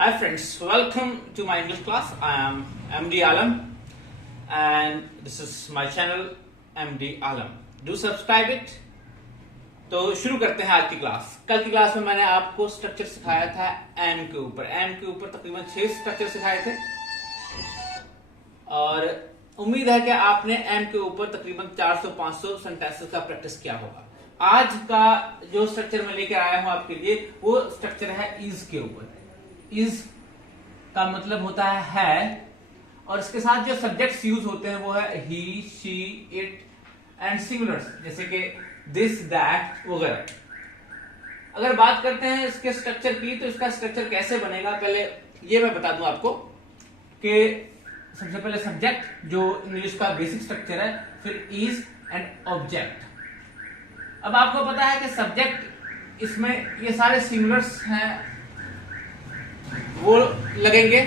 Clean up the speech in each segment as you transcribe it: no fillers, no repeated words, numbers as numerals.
Hi friends, welcome to my English class. I am MD Alam and this is my channel MD Alam. Do subscribe it. तो शुरू करते हैं आज की class. कल की क्लास में मैंने आपको स्ट्रक्चर सिखाया था एम के ऊपर तकरीबन 6 स्ट्रक्चर सिखाए थे और उम्मीद है कि आपने एम के ऊपर तकरीबन 400-500 सेंटेंसेस का प्रैक्टिस किया होगा। आज का जो स्ट्रक्चर मैं लेकर आया हूं आपके लिए वो स्ट्रक्चर है इज के ऊपर। इज का मतलब होता है और इसके साथ जो सब्जेक्ट्स यूज होते हैं वो है ही, शी, इट एंड सिंगुलर्स जैसे कि दिस, दैट वगैरह। अगर बात करते हैं इसके स्ट्रक्चर की तो इसका स्ट्रक्चर कैसे बनेगा पहले ये मैं बता दूं आपको कि सबसे पहले सब्जेक्ट जो इंग्लिश का बेसिक स्ट्रक्चर है, फिर इज एंड ऑब्जेक्ट। अब आपको पता है कि सब्जेक्ट इसमें ये सारे सिंगुलर्स हैं वो लगेंगे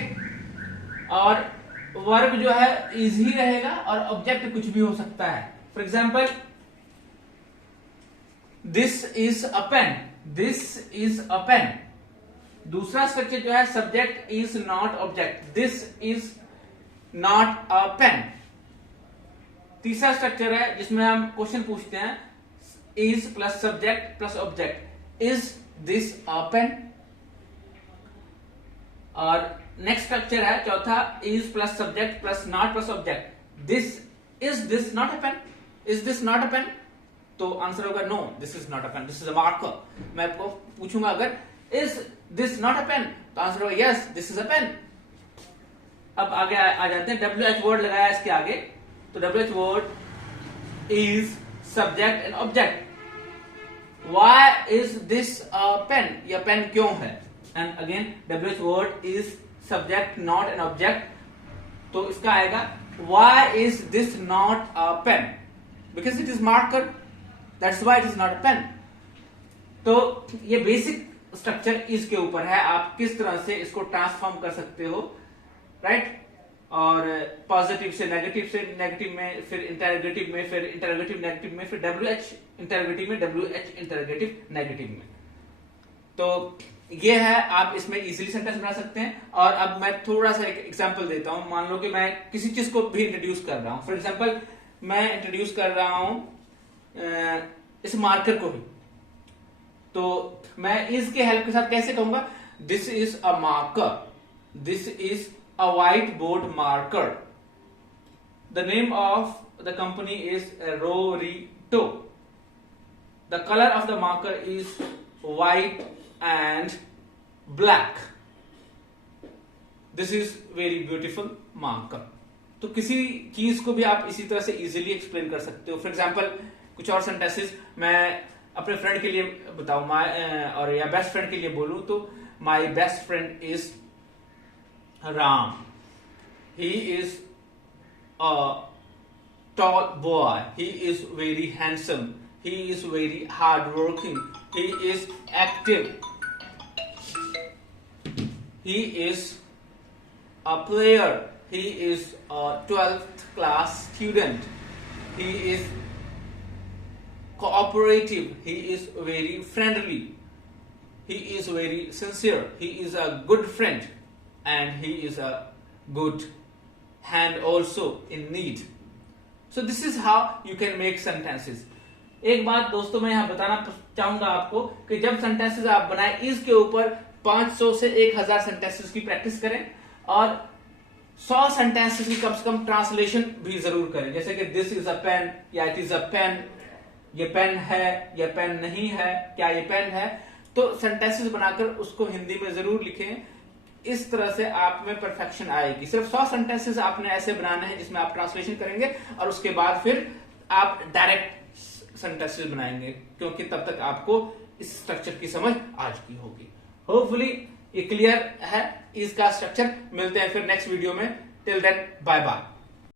और वर्ब जो है इज ही रहेगा और ऑब्जेक्ट कुछ भी हो सकता है। For example this is a pen, this is a pen. दूसरा स्ट्रक्चर जो है subject is not object, this is not a pen. तीसरा स्ट्रक्चर है जिसमें हम क्वेश्चन पूछते हैं is plus subject plus object, is this a pen. और नेक्स्ट स्ट्रक्चर है चौथा is plus subject plus not plus object, this is this not a pen, is this not a pen. तो answer होगा no, this is not a pen, this is a marker. मैं आपको पूछूंगा अगर is this not a pen तो answer होगा yes this is a pen. अब आगे आ जाते हैं, WH वर्ड लगाया इसके आगे तो WH word is subject and object. Why is this a pen, यह पेन क्यों है। And again WH word is subject not an object तो इसका आएगा why is this not a pen, because it is marker, that's why it is not a pen. तो ये basic structure इसके ऊपर है, आप किस तरह से इसको ट्रांसफॉर्म कर सकते हो, राइट। और पॉजिटिव से नेगेटिव में, फिर इंटरोगेटिव में, फिर इंटरोगेटिव नेगेटिव में, फिर WH इंटरोगेटिव में, WH इंटरोगेटिव नेगेटिव में। तो ये है, आप इसमें इजीली सेंटेंस बना सकते हैं। और अब मैं थोड़ा सा एक एग्जांपल देता हूं। मान लो कि मैं किसी चीज को भी इंट्रोड्यूस कर रहा हूं। फॉर एग्जांपल मैं इंट्रोड्यूस कर रहा हूं इस मार्कर को भी, तो मैं इज के हेल्प के साथ कैसे कहूंगा this is a marker, this is a white board marker. The name of the company is Rorito. The colour of the marker is white and black. This is very beautiful marker. तो किसी चीज को भी आप इसी तरह से इजीली एक्सप्लेन कर सकते हो। फॉर एग्जाम्पल कुछ और सेंटेंसेस मैं अपने फ्रेंड के लिए बताऊं और या बेस्ट फ्रेंड के लिए बोलूं तो my best friend is Ram, he is a tall boy, he is very handsome, he is very hard working, he is active, he is a player, he is a 12th class student, he is cooperative, he is very friendly, he is very sincere, he is a good friend and he is a good hand also in need. So this is how you can make sentences. एक बात दोस्तों मैं यहाँ बताना चाहूंगा आपको कि जब सेंटेंसेस आप बनाएं इस के ऊपर 500 से 1000 सेंटेंसेस की प्रैक्टिस करें और 100 सेंटेंसेस की कम से कम ट्रांसलेशन भी जरूर करें। जैसे कि दिस इज अ पेन या इट इज अ पेन, ये पेन है या पेन नहीं है, क्या ये पेन है। तो सेंटेंसेस बनाकर उसको हिंदी में जरूर लिखें, इस तरह से आप में परफेक्शन आएगी। सिर्फ 100 सेंटेंसेस आपने ऐसे बनाने हैं जिसमें आप ट्रांसलेशन करेंगे और उसके बाद फिर आप डायरेक्ट सेंटेंसेस बनाएंगे, क्योंकि तब तक आपको इस स्ट्रक्चर की समझ आ चुकी होगी। होपफुली ये क्लियर है इसका स्ट्रक्चर। मिलते हैं फिर नेक्स्ट वीडियो में। Till then bye bye.